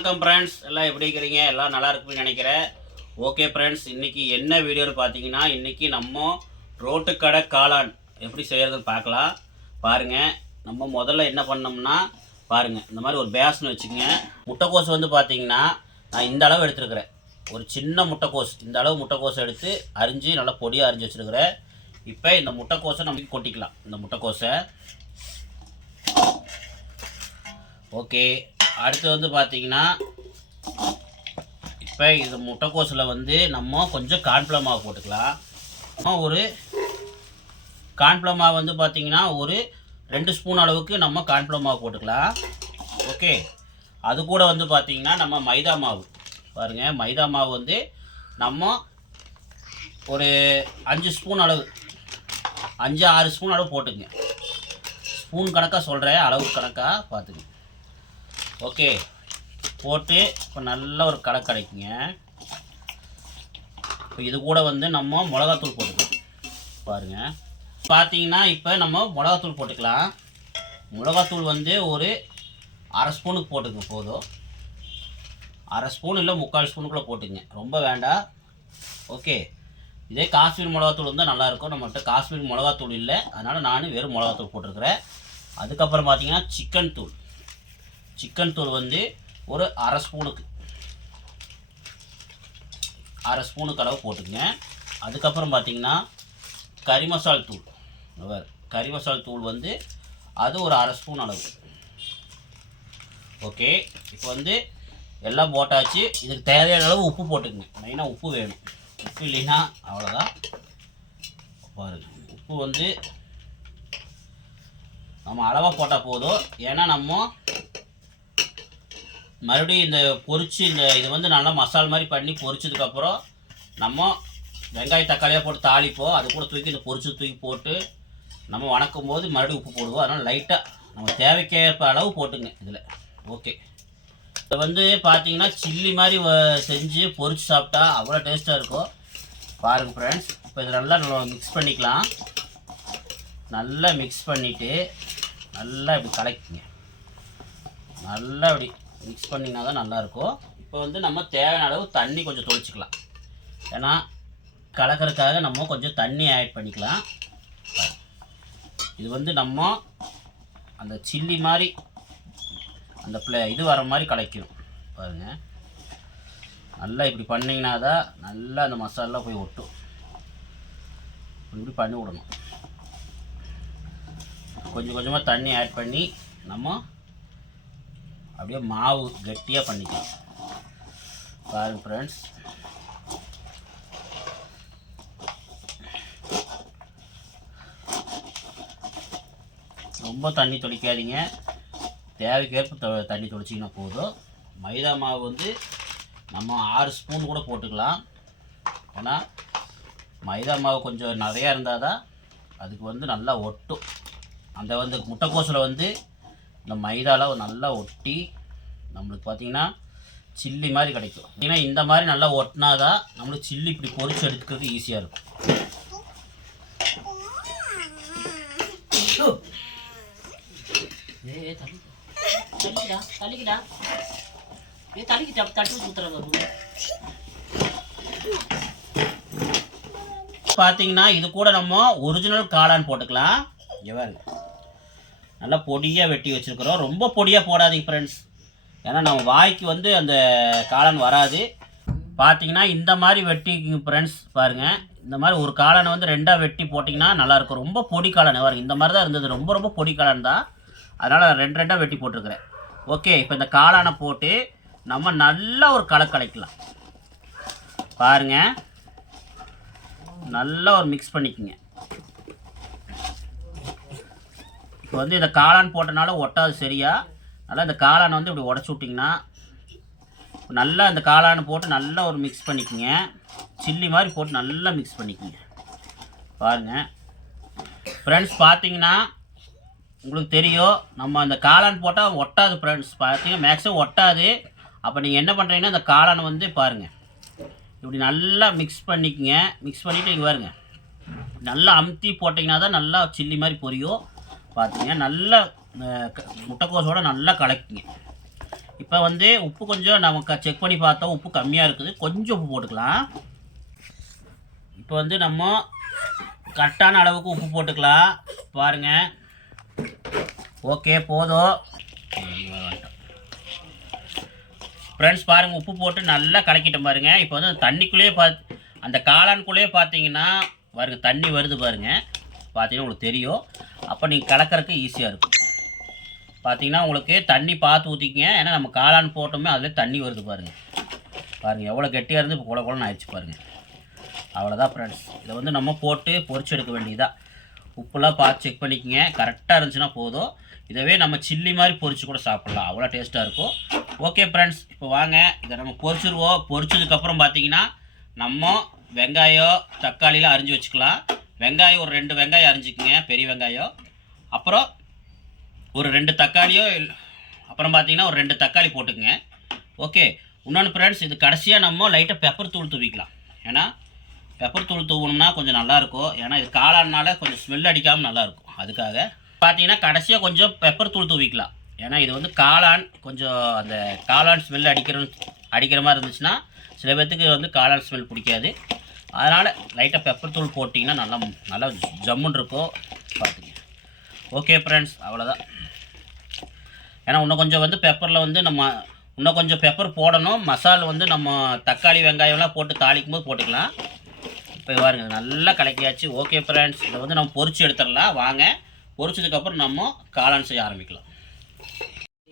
வணக்கம் ஃப்ரெண்ட்ஸ் எல்லாம் எப்படி இருக்கிறீங்க? எல்லாம் நல்லா இருக்குன்னு நினைக்கிறேன். ஓகே ஃப்ரெண்ட்ஸ் இன்றைக்கி என்ன வீடியோன்னு பார்த்தீங்கன்னா இன்றைக்கி நம்ம ரோட்டுக்கடை காளான் எப்படி செய்கிறதுன்னு பார்க்கலாம். பாருங்கள் நம்ம முதல்ல என்ன பண்ணோம்னா பாருங்கள் இந்த மாதிரி ஒரு பேஸ்னு வச்சுக்கோங்க. முட்டைக்கோஸ் வந்து பார்த்தீங்கன்னா நான் இந்த அளவு எடுத்துருக்கிறேன். ஒரு சின்ன முட்டைக்கோஸ் இந்த அளவு முட்டைக்கோஸ் எடுத்து அரிஞ்சு நல்லா பொடியாக அரிஞ்சு வச்சுருக்கிறேன். இப்போ இந்த முட்டைக்கோஸை நமக்கு கொட்டிக்கலாம். இந்த முட்டைக்கோஸை. ஓகே அடுத்து வந்து பார்த்தீங்கன்னா இப்போ இது முட்டைக்கோஸில் வந்து நம்ம கொஞ்சம் கார்ன்ஃப்ளவர் மாவு போட்டுக்கலாம். ஒரு கார்ன்ஃப்ளவர் மாவு வந்து பார்த்தீங்கன்னா ஒரு ரெண்டு ஸ்பூன் அளவுக்கு நம்ம கார்ன்ஃப்ளவர் மாவு போட்டுக்கலாம். ஓகே. அது கூட வந்து பார்த்திங்கன்னா நம்ம மைதா மாவு. பாருங்கள் மைதா மாவு வந்து நம்ம ஒரு அஞ்சு ஸ்பூன் அளவு அஞ்சு ஆறு ஸ்பூன் அளவு போட்டுங்க ஸ்பூன் கணக்காக சொல்கிறேன் அளவு கணக்காக பார்த்துங்க ஓகே. போட்டு இப்போ நல்ல ஒரு கடை கிடைக்குங்க இப்போ இது கூட வந்து நம்ம மிளகாத்தூள் போட்டுக்கலாம். பாருங்கள் பார்த்தீங்கன்னா இப்போ நம்ம மிளகாத்தூள் போட்டுக்கலாம். மிளகாத்தூள் வந்து ஒரு அரை ஸ்பூனுக்கு போட்டுங்க போதும். அரை ஸ்பூன் இல்லை முக்கால் ஸ்பூனுக்குள்ளே போட்டுங்க ரொம்ப வேண்டாம். ஓகே. இதே காஷ்மீர் மிளகாத்தூள் இருந்தால் நல்லாயிருக்கும் நம்மகிட்ட காஷ்மீர் மிளகாத்தூள் இல்லை. அதனால் நான் வெறும் மிளகாத்தூள் போட்டிருக்கிறேன். அதுக்கப்புறம் பார்த்தீங்கன்னா சிக்கன் தூள். சிக்கன் தூள் வந்து ஒரு அரை ஸ்பூனுக்கு. அரை ஸ்பூனுக்கு அளவு போட்டுக்கங்க. அதுக்கப்புறம் பார்த்தீங்கன்னா கறி மசால் தூள். கறி மசால் தூள் வந்து அது ஒரு அரை ஸ்பூன் அளவு. ஓகே இப்போ வந்து எல்லாம் போட்டாச்சு. இதுக்கு தேவையான அளவு உப்பு போட்டுக்கங்க. மெயினாக உப்பு வேணும். உப்பு இல்லைன்னா அவ்வளோதான் பாருங்கள் உப்பு வந்து நம்ம அளவாக போட்டால் போதும். ஏன்னா நம்ம மறுபடியும் இந்த பொரிச்சு இந்த இது வந்து நல்லா மசால் மாதிரி பண்ணி பொரிச்சதுக்கப்புறம் நம்ம வெங்காய தக்காளியாக போட்டு தாளிப்போம் அது கூட தூக்கி இந்த பொரிச்சு தூக்கி போட்டு நம்ம வணக்கும் போது மறுபடியும் உப்பு போடுவோம். அதனால் லைட்டாக நம்ம தேவைக்கேற்ப அளவு போட்டுங்க இதில். ஓகே இதை வந்து பார்த்தீங்கன்னா சில்லி மாதிரி செஞ்சு பொரிச்சு சாப்பிட்டா அவ்வளோ டேஸ்ட்டாக இருக்கும். பாருங்கள் ஃப்ரெண்ட்ஸ் இப்போ இது நல்லா நம்ம மிக்ஸ் பண்ணிக்கலாம். நல்லா மிக்ஸ் பண்ணிவிட்டு நல்லா இப்படி கலக்கிங்க. நல்லா இப்படி மிக்ஸ் பண்ணிங்கன்னா தான் நல்லாயிருக்கும். இப்போ வந்து நம்ம தேவையான அளவு தண்ணி கொஞ்சம் தொளிச்சிக்கலாம். ஏன்னா கலக்கிறதுக்காக நம்ம கொஞ்சம் தண்ணி ஆட் பண்ணிக்கலாம். இது வந்து நம்ம அந்த சில்லி மாதிரி அந்த ப்ளே இது வர மாதிரி கலக்கணும் பாருங்கள் நல்லா இப்படி பண்ணிங்கன்னா தான் நல்லா அந்த மசாலா போய் ஒட்டும். இப்படி பண்ணி விடணும். கொஞ்சம் கொஞ்சமாக தண்ணி ஆட் பண்ணி நம்ம அப்படியே மாவு கட்டியாக பண்ணிக்கலாம். பாருங்க ஃப்ரெண்ட்ஸ் ரொம்ப தண்ணி தொளிக்காதீங்க. தேவைக்கேற்ப தண்ணி தொளிச்சிங்கன்னா போதும். மைதா மாவு வந்து நம்ம ஆறு ஸ்பூன் கூட போட்டுக்கலாம். ஏன்னா மைதா மாவு கொஞ்சம் நிறையா இருந்தால் தான் அதுக்கு வந்து நல்லா ஒட்டும். அந்த வந்து முட்டைக்கோசில் வந்து இந்த மைதாவில் நல்லா ஒட்டி நம்மளுக்கு பார்த்தீங்கன்னா சில்லி மாதிரி கிடைக்கும். ஏன்னா இந்த மாதிரி நல்லா ஒட்டினா தான் நம்மளுக்கு சில்லி இப்படி பொரிச்சு எடுக்கிறது ஈஸியாக இருக்கும். தள்ளி. தள்ளிக்கிடா, தள்ளிக்கிட்டு தட்டி. பார்த்தீங்கன்னா இது கூட நம்ம ஒரிஜினல் காளான் போட்டுக்கலாம். பாருங்க. நல்லா பொடியாக வெட்டி வச்சுருக்குறோம். ரொம்ப பொடியாக போடாதீங்க ஃப்ரெண்ட்ஸ் ஏன்னா நம்ம வாய்க்கு வந்து அந்த காளான் வராது. பார்த்தீங்கன்னா இந்த மாதிரி வெட்டி ஃப்ரெண்ட்ஸ் பாருங்கள் இந்த மாதிரி ஒரு காளானை வந்து ரெண்டாக வெட்டி போட்டிங்கன்னா நல்லாயிருக்கும். ரொம்ப பொடி காளான் பாருங்க. இந்த மாதிரி தான் இருந்தது. ரொம்ப ரொம்ப பொடி காளான் தான். அதனால் ரெண்டு ரெண்டாக வெட்டி போட்டிருக்கிறேன். ஓகே இப்போ இந்த காளானை போட்டு நம்ம நல்லா ஒரு களை கலைக்கலாம். பாருங்கள் நல்லா ஒரு மிக்ஸ் பண்ணிக்கோங்க. இப்போ வந்து இந்த காளான் போட்டனால ஒட்டாது சரியா? நல்லா இந்த காளான் வந்து இப்படி உடச்சி விட்டிங்கன்னா நல்லா இந்த காளான் போட்டு நல்லா ஒரு மிக்ஸ் பண்ணிக்கோங்க. சில்லி மாதிரி போட்டு நல்லா மிக்ஸ் பண்ணிக்கோங்க. பாருங்கள் ஃப்ரெண்ட்ஸ் பார்த்தீங்கன்னா உங்களுக்கு தெரியும் நம்ம அந்த காளான் போட்டால் ஒட்டாது ஃப்ரெண்ட்ஸ் பார்த்தீங்கன்னா மேக்ஸிமம் ஒட்டாது. அப்போ நீங்கள் என்ன பண்ணுறீங்கன்னா அந்த காளான் வந்து பாருங்கள் இப்படி நல்லா மிக்ஸ் பண்ணிக்கங்க. மிக்ஸ் பண்ணிவிட்டு இங்கே பாருங்க. நல்லா அமுத்தி போட்டிங்கன்னா தான் நல்லா சில்லி மாதிரி பொரியும். பார்த்தீங்க நல்லா முட்டைக்கோஸோடு நல்லா கலக்கிங்க. இப்போ வந்து உப்பு கொஞ்சம் நமக்கு செக் பண்ணி பார்த்தோம் உப்பு கம்மியாக இருக்குது. கொஞ்சம் உப்பு போட்டுக்கலாம். இப்போ வந்து நம்ம கரெக்டான அளவுக்கு உப்பு போட்டுக்கலாம். பாருங்கள் ஓகே போதும். ஃப்ரெண்ட்ஸ் பாருங்கள் உப்பு போட்டு நல்லா கலக்கிட்டோம் பாருங்க. இப்போ வந்து தண்ணிக்குள்ளேயே பார்த்து அந்த காளான்குள்ளேயே பார்த்தீங்கன்னா பாருங்கள் தண்ணி வருது பாருங்க. பார்த்தீங்கன்னா உங்களுக்கு தெரியும். அப்போ நீங்கள் கலக்கிறதுக்கு ஈஸியாக இருக்கும். பார்த்தீங்கன்னா உங்களுக்கு தண்ணி பார்த்து ஊற்றிக்கிங்க ஏன்னா நம்ம காளான் போட்டோமே அதில் தண்ணி வருது பாருங்கள் பாருங்கள் எவ்வளோ கெட்டியாக இருந்து இப்போ குள குளம்னு ஆயிடுச்சு பாருங்கள் அவ்வளோதான் ஃப்ரெண்ட்ஸ் இதை வந்து நம்ம போட்டு பொறிச்சு எடுக்க வேண்டியதாக உப்புலாம் பார்த்து செக் பண்ணிக்கங்க. கரெக்டாக இருந்துச்சுன்னா போதும். இதவே நம்ம சில்லி மாதிரி பொரிச்சு கூட சாப்பிட்லாம். அவ்வளோ டேஸ்ட்டாக இருக்கும். ஓகே ஃப்ரெண்ட்ஸ் இப்போ வாங்க. இதை நம்ம பொறிச்சிருவோம் பொரிச்சதுக்கப்புறம் பார்த்தீங்கன்னா நம்ம வெங்காயம் தக்காளிலாம் அரிஞ்சு வச்சுக்கலாம். வெங்காயம் ஒரு ரெண்டு வெங்காயம் அரிஞ்சிக்கங்க பெரிய வெங்காயம். அப்புறம் ஒரு ரெண்டு தக்காளியோ அப்புறம் பார்த்தீங்கன்னா ஒரு ரெண்டு தக்காளி போட்டுக்குங்க. ஓகே இன்னொன்று ஃப்ரெண்ட்ஸ் இது கடைசியாக நம்ம லைட்டாக பெப்பர் தூள் தூவிக்கலாம். ஏன்னா பெப்பர் தூள் தூவணும்னா கொஞ்சம் நல்லாயிருக்கும் ஏன்னா இது காளானால கொஞ்சம் ஸ்மெல் அடிக்காமல் நல்லாயிருக்கும் அதுக்காக பார்த்தீங்கன்னா கடைசியாக கொஞ்சம் பெப்பர் தூள் தூவிக்கலாம். ஏன்னா இது வந்து காளான் கொஞ்சம் அந்த காளான் ஸ்மெல் அடிக்கிற அடிக்கிற மாதிரி இருந்துச்சுன்னா சில பேர்த்துக்கு வந்து காளான் ஸ்மெல் பிடிக்காது. அதனால் லைட்டாக பெப்பர் தூள் போட்டிங்கன்னா நல்லா நல்லா ஜம்முன்னு இருக்கும். பார்த்துங்க ஓகே ஃப்ரெண்ட்ஸ் அவ்வளோதான் ஏன்னா இன்னும் கொஞ்சம் வந்து பெப்பரில் வந்து நம்ம இன்னும் கொஞ்சம் பெப்பர் போடணும். மசால் வந்து நம்ம தக்காளி வெங்காயம்லாம் போட்டு தாளிக்கும் போது போட்டுக்கலாம். இப்போ பாருங்க நல்லா கலக்கியாச்சு. ஓகே ஃப்ரெண்ட்ஸ் இதை வந்து நம்ம பொறிச்சு எடுத்துடலாம். வாங்க. பொரிச்சதுக்கப்புறம் நம்ம காளான் செய்ய ஆரம்பிக்கலாம்.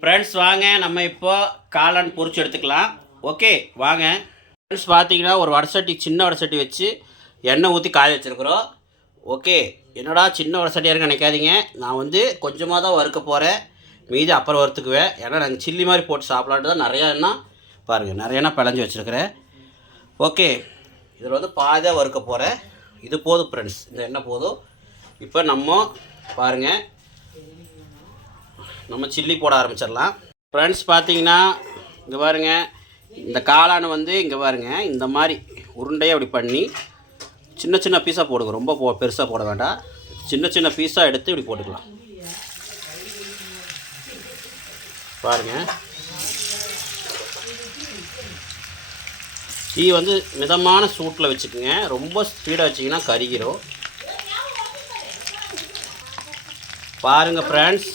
ஃப்ரெண்ட்ஸ் வாங்க. நம்ம இப்போ காளான் பொறிச்சு எடுத்துக்கலாம். ஓகே வாங்க. ஃப்ரெண்ட்ஸ் பார்த்தீங்கன்னா ஒரு வடசட்டி சின்ன வடசட்டி வச்சு எண்ணெய் ஊற்றி காய வச்சுருக்குறோம். ஓகே என்னடா சின்ன வடசட்டியாக இருக்கு நினைக்காதீங்க. நான் வந்து கொஞ்சமாக தான் வறுக்க போகிறேன் மீதி அப்புறம் வறுத்துக்குவேன். ஏன்னா நாங்கள் சில்லி மாதிரி போட்டு சாப்பிட்லான்ட்டு தான் நிறையா என்ன பாருங்கள் நிறைய எண்ணெய் பிளஞ்சி வச்சுருக்கிறேன். ஓகே இதில் வந்து பாதியாக வறுக்க போகிறேன் இது போதும் ஃப்ரெண்ட்ஸ் இந்த எண்ணெய் போதும். இப்போ நம்ம பாருங்கள் நம்ம சில்லி போட ஆரம்பிச்சிடலாம். ஃப்ரெண்ட்ஸ் பார்த்தீங்கன்னா இங்கே பாருங்கள் இந்த காளானை வந்து இங்கே பாருங்க இந்த மாதிரி உருண்டையை அப்படி பண்ணி சின்ன சின்ன பீஸாக போடுங்க. ரொம்ப போ பெருசாக போட வேண்டாம். சின்ன சின்ன பீஸாக எடுத்து இப்படி போட்டுக்கலாம். பாருங்கள் டீ வந்து மிதமான சூட்டில் வச்சுக்கோங்க. ரொம்ப ஸ்பீடாக வச்சிங்கன்னா கருகிரும். பாருங்கள் ஃப்ரெண்ட்ஸ்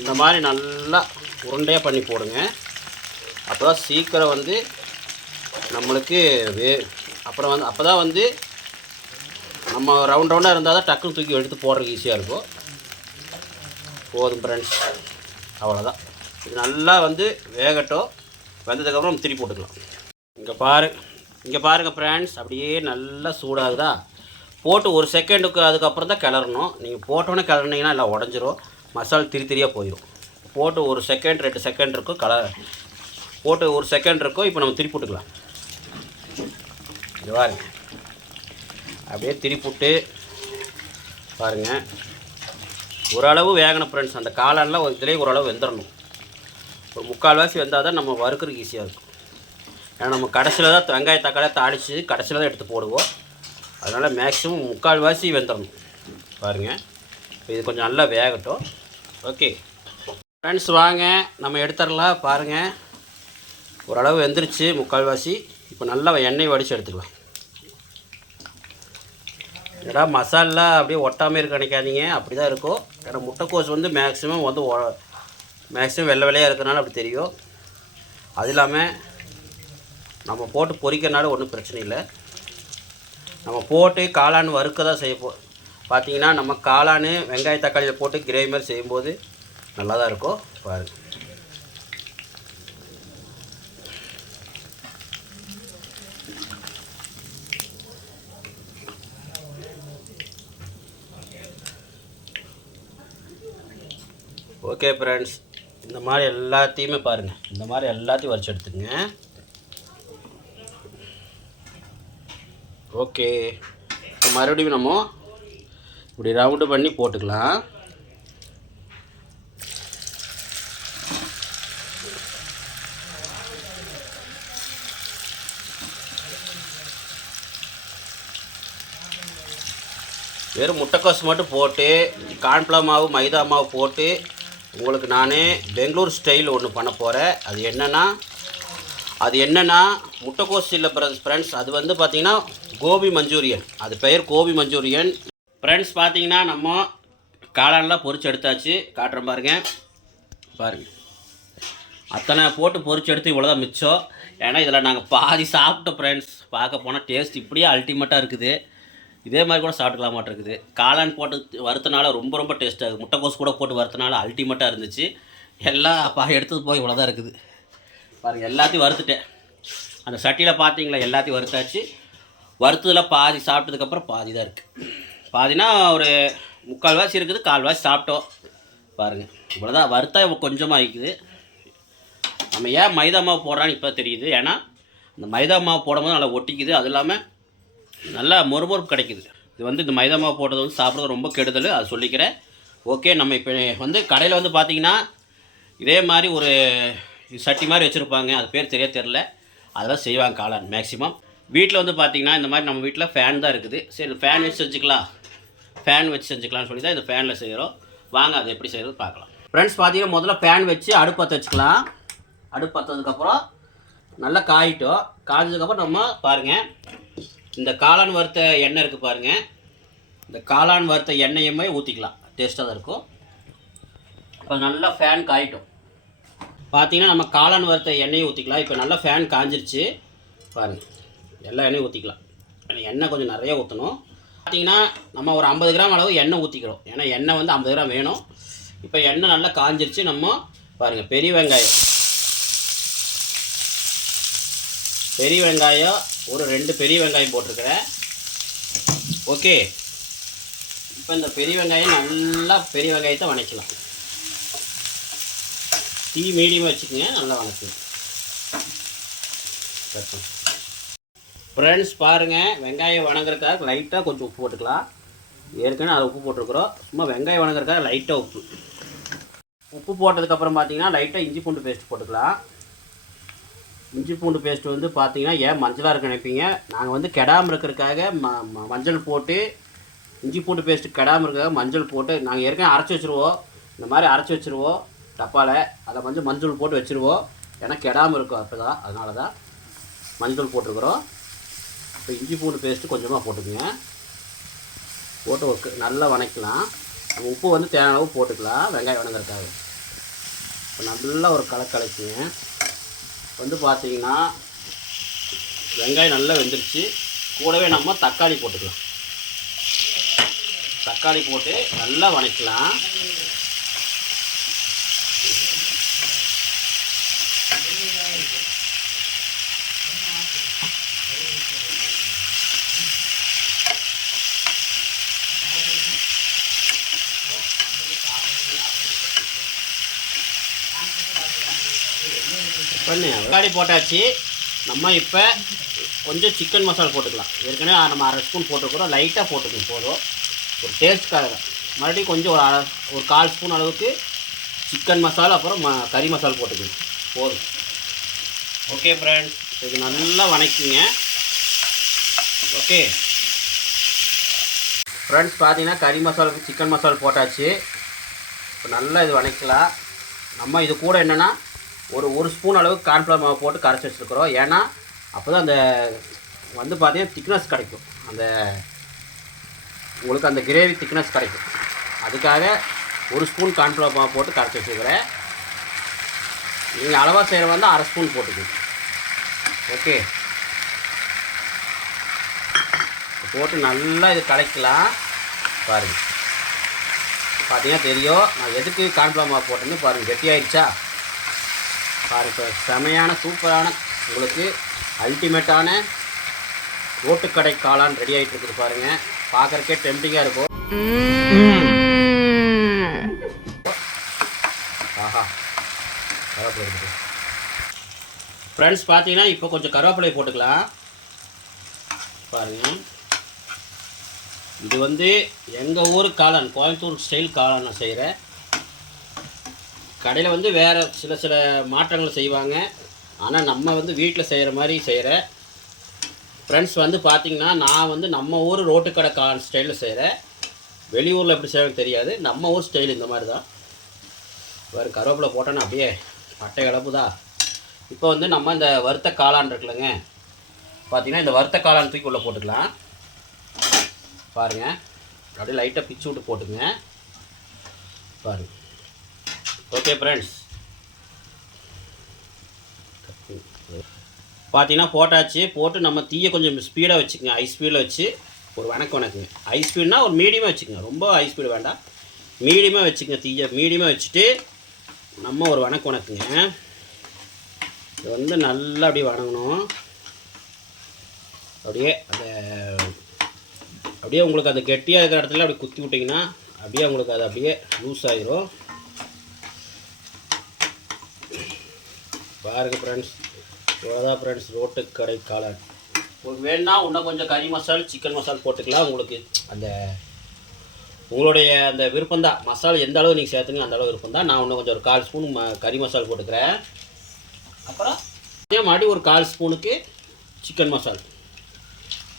இந்த மாதிரி நல்லா உருண்டையாக பண்ணி போடுங்க. அப்போ தான் சீக்கிரம் வந்து நம்மளுக்கு வே அப்புறம் வந்து அப்போ தான் வந்து நம்ம ரவுண்ட் ரவுண்டாக இருந்தால் தான் டக்குன்னு தூக்கி எடுத்து போடுறதுக்கு ஈஸியாக இருக்கும். போதும் ஃப்ரெண்ட்ஸ் அவ்வளோதான் இது நல்லா வந்து வேகட்டும். வெந்ததுக்கப்புறம் நம்ம திருப்பி போட்டுக்கலாம். இங்கே பாரு இங்கே பாருங்கள் ஃப்ரெண்ட்ஸ் அப்படியே நல்லா சூடாகுதா? போட்டு ஒரு செகண்டுக்கு அதுக்கப்புறம் தான் கிளறணும். நீங்கள் போட்டோன்னே கிளறினீங்கன்னா எல்லாம் உடஞ்சிரும். மசாலா திரி திரியாக போயிடும் போட்டு ஒரு செகண்ட் ரெண்டு செகண்ட் இருக்கும். கலர் போட்டு ஒரு செகண்ட் இருக்கும். இப்போ நம்ம திருப்பி விட்டுக்கலாம் இது பாருங்க. அப்படியே திருப்பிவிட்டு பாருங்கள் ஓரளவு வேகணும் ஃப்ரெண்ட்ஸ் அந்த காளான்லாம் ஒரு இதுலேயே ஓரளவு வெந்துடணும் ஒரு முக்கால்வாசி வெந்தால் தான் நம்ம வறுக்கிறதுக்கு ஈஸியாக இருக்கும். ஏன்னா நம்ம கடைசியில் தான் வெங்காய தக்காளி தாளித்து கடைசியில் தான் எடுத்து போடுவோம். அதனால் மேக்ஸிமம் முக்கால்வாசி வெந்துடணும் பாருங்கள் இது கொஞ்சம் நல்லா வேகட்டும். ஓகே ஃப்ரெண்ட்ஸ் வாங்க. நம்ம எடுத்துடலாம். பாருங்கள் ஓரளவு வெந்துருச்சு முக்கால்வாசி. இப்போ நல்லா எண்ணெய் வடித்து எடுத்துக்கலாம். ஏடா மசாலா அப்படியே ஒட்டாமல் இருக்க நினைக்காதீங்க. அப்படி தான் இருக்கும். ஏன்னா முட்டைக்கோஸ் வந்து மேக்ஸிமம் வந்து மேக்ஸிமம் வெள்ளை வெள்ளையாக இருக்கிறனால அப்படி தெரியும். அது இல்லாமல் நம்ம போட்டு பொரிக்கிறனால ஒன்றும் பிரச்சனை இல்லை. நம்ம போட்டு காளான் வறுக்க தான் செய்ய போ பார்த்தீங்கன்னா நம்ம காளான் வெங்காய தக்காளியில் போட்டு கிரேவி மாதிரி செய்யும்போது நல்லா தான் இருக்கும் பாருங்கள் ஓகே ஃப்ரெண்ட்ஸ் இந்த மாதிரி எல்லாத்தையுமே பாருங்கள் இந்த மாதிரி எல்லாத்தையும் வரைச்சி எடுத்துங்க ஓகே இப்போ மறுபடியும் நம்ம இப்படி ரவுண்டு பண்ணி போட்டுக்கலாம். வெறும் முட்டைக்கோஸ் மட்டும் போட்டு கார்ன்ஃப்ளவர் மாவு மைதா மாவு போட்டு உங்களுக்கு நான் பெங்களூர் ஸ்டைல் ஒன்று பண்ண போகிறேன் அது என்னென்னா அது என்னென்னா முட்டைக்கோஸ் இல்லை ஃப்ரெண்ட்ஸ் அது வந்து பார்த்திங்கன்னா கோபி மஞ்சூரியன். அது பெயர் கோபி மஞ்சூரியன். ஃப்ரெண்ட்ஸ் பார்த்தீங்கன்னா நம்ம காளான்லாம் பொறிச்சு எடுத்தாச்சு. காட்டுறேன் பாருங்க. பாருங்கள் அத்தனை போட்டு பொறிச்சு எடுத்து இவ்வளோதான் மிச்சம். ஏன்னா இதில் நாங்கள் பாதி சாப்பிட்டோம் ஃப்ரெண்ட்ஸ் பார்க்க போனால் டேஸ்ட் இப்படியே அல்டிமேட்டாக இருக்குது. இதே மாதிரி கூட சாப்பிட்டுக்கலாம் மாட்டிருக்குது காளான் போட்டு வறுத்தனால ரொம்ப ரொம்ப டேஸ்ட்டாக இருக்குது முட்டைக்கோஸ் கூட போட்டு வறுத்தனால அல்டிமேட்டாக இருந்துச்சு. எல்லாம் பா எடுத்தது போய் இவ்வளோ தான் இருக்குது. பாருங்கள் எல்லாத்தையும் வறுத்துட்டேன். அந்த சட்டியில் பார்த்தீங்களா எல்லாத்தையும் வறுத்தாச்சு. வறுத்ததில் பாதி சாப்பிட்டதுக்கப்புறம் பாதி தான் இருக்குது பாதினா ஒரு முக்கால் வாசி இருக்குது கால்வாசி சாப்பிட்டோம். பாருங்கள் இவ்வளோதான் வறுத்தா கொஞ்சமாக இருக்குது நம்ம ஏன் மைதா மாவு போடுறான்னு இப்போ தெரியுது. ஏன்னா அந்த மைதா மாவு போடும்போது நல்லா ஒட்டிக்குது. அது இல்லாமல் நல்லா மொறுமொறுப்பு கிடைக்குது. இது வந்து இந்த மைதா மாவு போட்டது வந்து சாப்பிட்றது ரொம்ப கெடுதல் அது சொல்லிக்கிறேன். ஓகே நம்ம இப்போ வந்து கடையில் வந்து பார்த்தீங்கன்னா இதே மாதிரி ஒரு சட்டி மாதிரி வச்சுருப்பாங்க. அது பேர் தெரிய தெரில அதெல்லாம் செய்வாங்க காளான் மேக்ஸிமம் வீட்டில் வந்து பார்த்தீங்கன்னா இந்த மாதிரி நம்ம வீட்டில் ஃபேன் தான் இருக்குது. சரி ஃபேன் வச்சு செஞ்சுக்கலாம். ஃபேன் வச்சு செஞ்சுக்கலாம்னு சொல்லி தான் இந்த ஃபேனில் செய்கிறோம் வாங்க அது எப்படி செய்கிறது பார்க்கலாம். ஃப்ரெண்ட்ஸ் பார்த்தீங்கன்னா முதல்ல ஃபேன் வச்சு அடுப்பு பற்ற வச்சுக்கலாம். அடுப்பு பற்றதுக்கப்புறம் நல்லா காயிட்டோம். காய்ச்சதுக்கப்புறம் நம்ம பாருங்கள் இந்த காளான் வறுத்த எண்ணெய் இருக்குது பாருங்கள் இந்த காளான் வறுத்த எண்ணெயுமே ஊற்றிக்கலாம் டேஸ்ட்டாக தான் இருக்கும். இப்போ நல்லா ஃபேன் காயிட்டும். பார்த்தீங்கன்னா நம்ம காளான் வறுத்த எண்ணெயை ஊற்றிக்கலாம் இப்போ நல்லா ஃபேன் காஞ்சிருச்சு. பாருங்கள் எல்லா எண்ணெயும் ஊற்றிக்கலாம் எண்ணெய் கொஞ்சம் நிறைய ஊற்றணும் பார்த்தீங்கன்னா நம்ம ஒரு ஐம்பது கிராம் அளவு எண்ணெய் ஊற்றிக்கிறோம் ஏன்னா எண்ணெய் வந்து ஐம்பது கிராம் வேணும். இப்போ எண்ணெய் நல்லா காஞ்சிருச்சு. நம்ம பாருங்கள் பெரிய வெங்காயம். பெரிய வெங்காயம் ஒரு ரெண்டு பெரிய வெங்காயம் போட்டிருக்கிறேன். ஓகே. இப்போ இந்த பெரிய வெங்காயம் நல்லா பெரிய வெங்காயத்தை வணக்கலாம். டீ மீடியமாக வச்சுக்கோங்க நல்லா வணக்கம். ஃப்ரெண்ட்ஸ் பாருங்கள் வெங்காயம் வணங்குறதுக்காக லைட்டாக கொஞ்சம் உப்பு போட்டுக்கலாம். ஏற்கனவே அதை உப்பு போட்டிருக்கிறோம். சும்மா வெங்காயம் வணங்குறதுக்காக லைட்டாக உப்பு. உப்பு போட்டதுக்கப்புறம் பார்த்தீங்கன்னா லைட்டாக இஞ்சி பூண்டு பேஸ்ட் போட்டுக்கலாம். இஞ்சி பூண்டு பேஸ்ட் வந்து பார்த்தீங்கன்னா ஏன் மஞ்சளாக இருக்கு நினைப்பீங்க? நாங்கள் வந்து கெடாமல் இருக்கிறதுக்காக ம ம- மஞ்சள் போட்டு இஞ்சி பூண்டு பேஸ்ட்டு கெடாமல் இருக்கிறதுக்காக மஞ்சள் போட்டு நாங்கள் ஏற்கனவே அரைச்சி வச்சுருவோம். இந்த மாதிரி அரைச்சி வச்சுருவோம். டப்பாவில் அதை கொஞ்சம் மஞ்சள் போட்டு வச்சுருவோம். ஏன்னா கெடாமல் இருக்கும் அப்போ தான் அதனால தான் மஞ்சள் போட்டிருக்குறோம். இப்போ இஞ்சி பூண்டு பேஸ்ட்டு கொஞ்சமாக போட்டுக்குங்க. போட்டு ஒரு நல்லா வணக்கலாம். உப்பு வந்து தேவையான அளவு போட்டுக்கலாம். வெங்காயம் வணங்குறதுக்காக. இப்போ நல்லா ஒரு கலக்கலைக்குங்க. வந்து பார்த்தீங்கன்னா வெங்காயம் நல்லா வெந்துருச்சு. கூடவே நம்ம தக்காளி போட்டுக்கலாம். தக்காளி போட்டு நல்லா வணக்கலாம். பண்ணு தக்காளி போட்டாச்சு. நம்ம இப்போ கொஞ்சம் சிக்கன் மசாலா போட்டுக்கலாம். ஏற்கனவே நம்ம அரை ஸ்பூன் போட்டுருக்குறோம். லைட்டாக போட்டுக்கணும் போதும். ஒரு டேஸ்ட்காக மறுபடியும் கொஞ்சம் ஒரு அரை ஒரு கால் ஸ்பூன் அளவுக்கு சிக்கன் மசாலா அப்புறம் ம கறி மசாலா போட்டுக்கணும் போதும். ஓகே ஃப்ரெண்ட்ஸ் இது நல்லா வணக்கிங்க. ஓகே ஃப்ரெண்ட்ஸ் பார்த்தீங்கன்னா கறி மசாலாவுக்கு சிக்கன் மசாலா போட்டாச்சு. இப்போ நல்லா இது வணக்கலாம் நம்ம இது கூட என்னென்னா ஒரு ஒரு ஸ்பூன் அளவுக்கு கார்ன்ஃப்ளவர் மாவு போட்டு கரைச்சி வச்சுருக்குறோம். ஏன்னா அப்போ தான் அந்த வந்து பார்த்தீங்கன்னா திக்னஸ் கிடைக்கும். அந்த உங்களுக்கு அந்த கிரேவி திக்னஸ் கிடைக்கும். அதுக்காக ஒரு ஸ்பூன் கார்ன்ஃப்ளவர் மாவு போட்டு கரைச்சி வச்சுருக்கிறேன். நீங்கள் அளவாக செய்கிற வந்து அரை ஸ்பூன் போட்டுக்கோங்க. ஓகே போட்டு நல்லா இது கலக்கலாம் பாருங்கள் பார்த்தீங்கன்னா தெரியும். நான் எதுக்கு கார்ன்ஃப்ளவர் மாவு போட்டேன்னு பாருங்கள் கெட்டியாயிடுச்சா? பாருங்க செமையான சூப்பரான உங்களுக்கு அல்டிமேட்டான ரோட்டுக்கடை காளான் ரெடி ஆகிட்டு இருக்குது பாருங்க. பார்க்கறக்கே டெம்டிங்காக இருக்கும். ஆஹா. கருவேப்பிலை ஃப்ரெண்ட்ஸ் பார்த்தீங்கன்னா இப்போ கொஞ்சம் கருவேப்பிலை போட்டுக்கலாம். பாருங்க. இது வந்து எங்கள் ஊர் காளான் கோயம்புத்தூர் ஸ்டைல் காளான் நான் செய்கிறேன் கடையில் வந்து வேறு சில சில மாற்றங்கள் செய்வாங்க. ஆனால் நம்ம வந்து வீட்டில் செய்கிற மாதிரி செய்கிற ஃப்ரெண்ட்ஸ் வந்து பார்த்திங்கன்னா நான் வந்து நம்ம ஊர் ரோட்டுக்கடை கா ஸ்டைலில் செய்கிறேன் வெளியூரில் எப்படி செய்வாங்க தெரியாது. நம்ம ஊர் ஸ்டைல் இந்த மாதிரி தான். வேறு கருவேப்பிலை போட்டோன்னா அப்படியே பட்டை கிளப்புதா இப்போ வந்து நம்ம இந்த வறுத்த காளான் இருக்குல்லங்க. பார்த்திங்கன்னா இந்த வறுத்த காளான் தூக்கி உள்ளே போட்டுக்கலாம். பாருங்கள் அப்படியே லைட்டாக பிச்சு விட்டு போட்டுங்க பாருங்க. ஓகே ஃப்ரெண்ட்ஸ் பார்த்தீங்கன்னா போட்டாச்சு. போட்டு நம்ம தீயை கொஞ்சம் ஸ்பீடாக வச்சுக்கோங்க. ஹை ஸ்பீடில் வச்சு ஒரு வணக்கம் வணக்குங்க. ஹை ஸ்பீட்னா ஒரு மீடியமாக வச்சுக்கோங்க. ரொம்ப ஹை ஸ்பீடு வேண்டாம். மீடியமாக வச்சுக்கோங்க தீயை. மீடியமாக வச்சுட்டு நம்ம ஒரு வணக்கம் வணக்குங்க. இது வந்து நல்லா அப்படியே வணங்கணும். அப்படியே அந்த அப்படியே உங்களுக்கு அந்த கெட்டியாக இருக்கிற இடத்துல அப்படியே குத்தி விட்டிங்கன்னா அப்படியே உங்களுக்கு அது அப்படியே லூஸ் ஆகிரும் பாருங்கள் ஃப்ரெண்ட்ஸ் இவ்வளோதான் ஃப்ரெண்ட்ஸ் ரோட்டு காளான் உங்களுக்கு வேணும்னா இன்னும் கொஞ்சம் கறி மசால் சிக்கன் மசால் போட்டுக்கலாம் உங்களுக்கு. அந்த உங்களுடைய அந்த விருப்பம் தான் மசாலா எந்த அளவு நீங்கள் சேர்த்துங்க அந்த அளவு விருப்பம் தான் நான் இன்னும் கொஞ்சம் ஒரு கால் ஸ்பூன் ம கறி மசால் போட்டுக்கிறேன். அப்புறம் அதே மாதிரி ஒரு கால் ஸ்பூனுக்கு சிக்கன் மசால்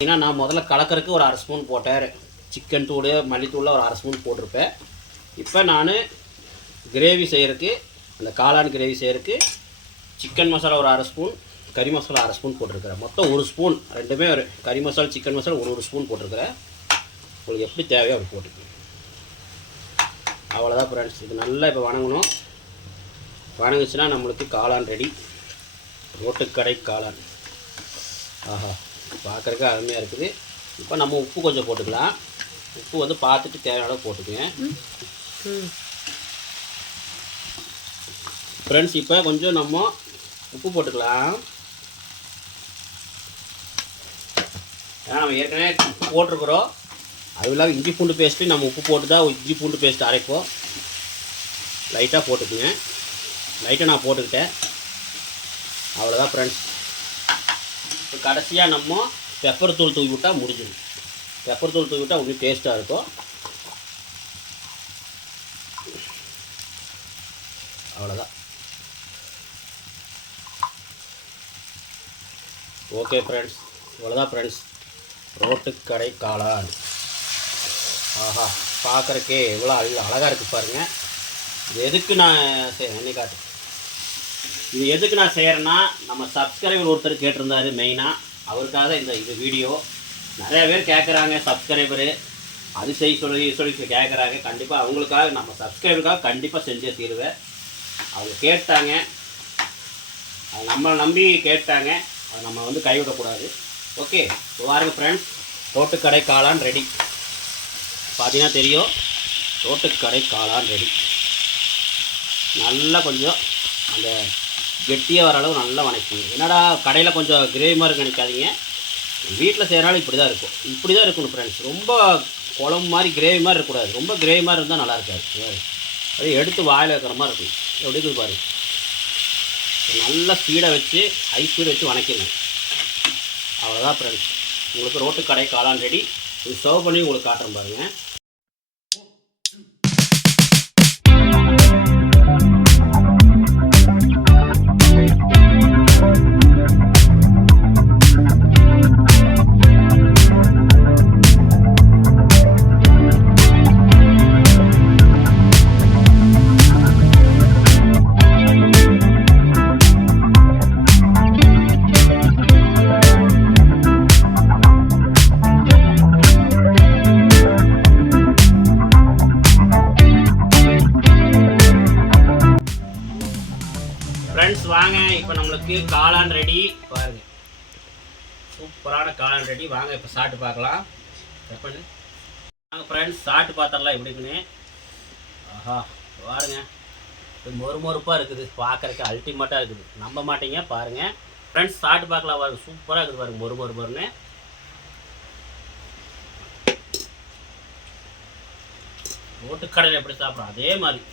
ஏன்னா நான் முதல்ல கலக்கறதுக்கு ஒரு அரை ஸ்பூன் போட்டேன். சிக்கன் தூள் மல்லித்தூளில் ஒரு அரை ஸ்பூன் போட்டிருப்பேன். இப்போ நான் கிரேவி செய்கிறதுக்கு அந்த காளான் கிரேவி செய்கிறதுக்கு சிக்கன் மசாலா ஒரு அரை ஸ்பூன் கறி மசாலா அரை ஸ்பூன் போட்டிருக்கிறேன். மொத்தம் ஒரு ஸ்பூன் ரெண்டுமே ஒரு கறி மசாலா சிக்கன் மசாலா ஒரு ஒரு ஸ்பூன் போட்டிருக்கிறேன். உங்களுக்கு எப்படி தேவையோ அப்படி போட்டுக்கோங்க. அவ்வளோதான் ஃப்ரெண்ட்ஸ் இது நல்லா இப்போ வணங்கணும். வணங்குச்சுன்னா நம்மளுக்கு காளான் ரெடி ரோட்டுக்கடை காளான். ஆஹா பார்க்குறக்கு அருமையாக இருக்குது. இப்போ நம்ம உப்பு கொஞ்சம் போட்டுக்கலாம். உப்பு வந்து பார்த்துட்டு தேவையான அளவு போட்டுக்குங்க. ஃப்ரெண்ட்ஸ் இப்போ கொஞ்சம் நம்ம உப்பு போட்டுக்கலாம். ஏன்னா நம்ம ஏற்கனவே உப்பு போட்டிருக்கிறோம். அது இல்லாமல் இஞ்சி பூண்டு பேஸ்ட்டு நம்ம உப்பு போட்டு தான் இஞ்சி பூண்டு பேஸ்ட் அரைப்போம். லைட்டாக போட்டுக்குங்க. லைட்டாக நான் போட்டுக்கிட்டேன். அவ்வளோதான் ஃப்ரெண்ட்ஸ் இப்போ கடைசியாக நம்ம பெப்பர் தூள் தூவி விட்டால் முடிஞ்சிடும். பெப்பர் தூள் தூக்கி விட்டால் இன்னும் டேஸ்ட்டாக இருக்கும் அவ்வளோதான் ஓகே ஃப்ரெண்ட்ஸ் இவ்வளோதான் ஃப்ரெண்ட்ஸ் ரோட்டுக்கடை காளான். ஆஹா பார்க்குறக்கே எவ்வளோ அழ அழகாக இருக்குது பாருங்கள் இது எதுக்கு நான் செய்கிறேன் என்ன காட்டு. இது எதுக்கு நான் செய்கிறேன்னா நம்ம சப்ஸ்கிரைபர் ஒருத்தர் கேட்டிருந்தாரு மெயினாக அவருக்காக இந்த இது வீடியோ நிறைய பேர் கேட்குறாங்க சப்ஸ்கிரைபரு அது செய்ய சொல்லி சொல்லி கேட்குறாங்க கண்டிப்பாக அவங்களுக்காக நம்ம சப்ஸ்கிரைபருக்காக கண்டிப்பாக செஞ்சே தீருவேன். அவங்க கேட்டாங்க. அது நம்மளை நம்பி கேட்டாங்க. அதை நம்ம வந்து கைவிடக்கூடாது. ஓகே பாருங்க ஃப்ரெண்ட்ஸ் தோட்டுக்கடை காளான் ரெடி பார்த்தீங்கன்னா தெரியும் தோட்டுக்கடை காளான் ரெடி நல்லா கொஞ்சம் அந்த கெட்டியாக வர அளவு நல்லா வணக்கிங்க. என்னடா கடையில் கொஞ்சம் கிரேவி மாதிரி நினைக்காதீங்க. வீட்டில் செய்கிறனால இப்படி தான் இருக்கும். இப்படி தான் இருக்கணும் ஃப்ரெண்ட்ஸ் ரொம்ப குழம்பு மாதிரி கிரேவி மாதிரி இருக்கக்கூடாது. ரொம்ப கிரேவி மாதிரி இருந்தால் நல்லா இருக்காது. அதே எடுத்து வாயில் வைக்கிற மாதிரி இருக்கும். எப்படி இருக்குது பாரு. நல்லா ஸ்பீடை வச்சு ஹை ஸ்பீடு வச்சு வணக்கிடுங்க. அவ்வளோதான் ஃப்ரெண்ட்ஸ் உங்களுக்கு ரோட்டு கடை காளான் ரெடி இது சர்வ் பண்ணி உங்களுக்கு காட்டுறேன் பாருங்கள் இப்போ காளான் ரெடி. பாருங்க. சூப்பரான காளான் ரெடி. வாங்க இப்போ சாப்பிட்டு பார்க்கலாம். பண்ணு வாங்க ஃப்ரெண்ட்ஸ் சாப்பிட்டு பார்த்தரலாம் எப்படி ஆஹா பாருங்க. மொறு மொறுப்பாக இருக்குது. பார்க்குறக்கு அல்டிமேட்டாக இருக்குது. நம்ப மாட்டீங்க பாருங்க. ஃப்ரெண்ட்ஸ் சாப்பிட்டு பார்க்கலாம். பாருங்க சூப்பராக இருக்குது பாருங்க மொறு மொறு மொறுன்னு ரோட்டுக்கடையில் எப்படி சாப்பிட்றோம் அதே மாதிரி.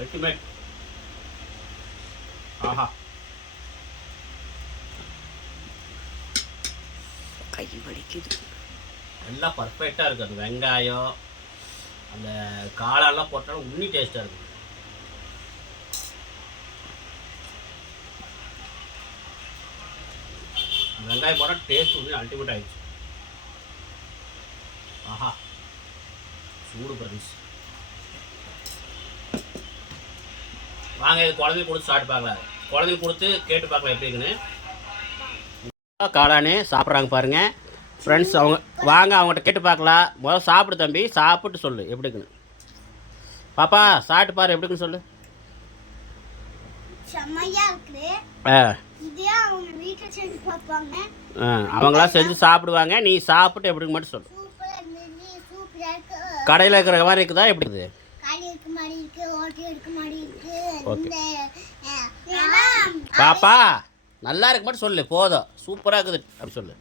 அல்டிமேட் ஆஹா கை வலிக்குது. எல்லாம் பர்ஃபெக்டாக இருக்குது அந்த வெங்காயம் அந்த காளான்லாம் போட்டாலும் உண்ணி டேஸ்ட்டாக இருக்குது அந்த வெங்காயம் போட்டால் டேஸ்ட் வந்து அல்டிமேட் ஆயிடுச்சு. ஆஹா. சூடு ஃப்ரெண்ட்ஸ் வாங்க இது குழந்தைக்கு கொடுத்து சாப்பிட்டு பார்க்கலாம். குழந்தைக்கு கொடுத்து கேட்டு பார்க்கலாம் எப்படி இருக்குன்னு. காளானு சாப்பிட்றாங்க பாருங்க. ஃப்ரெண்ட்ஸ் அவங்க வாங்க அவங்ககிட்ட கேட்டு பார்க்கலாம். முதல்ல சாப்பிடு தம்பி சாப்பிட்டு சொல்லு எப்படி இருக்குன்னு. பாப்பா சாப்பிட்டு பாரு எப்படி இருக்குன்னு சொல்லு. ஆ. செஞ்சு அவங்களாம் செஞ்சு சாப்பிடுவாங்க. நீ சாப்பிட்டு எப்படி இருக்கு மட்டும் சொல்லு. கடையில் இருக்கிற மாதிரி இருக்குதா எப்படி இருக்குது? ஓகே. பாப்பா நல்லா இருக்கு மட்டும் சொல்லு போதும். சூப்பராக இருக்குது. அப்படி சொல்லு.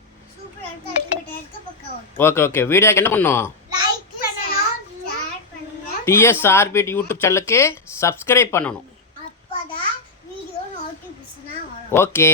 Okay okay. வீடியோக்கு என்ன பண்ணுங்க. டிஎஸ்ஆர்பிடி யூடியூப் சேனலுக்கு சப்ஸ்கிரைப் பண்ணணும். ஓகே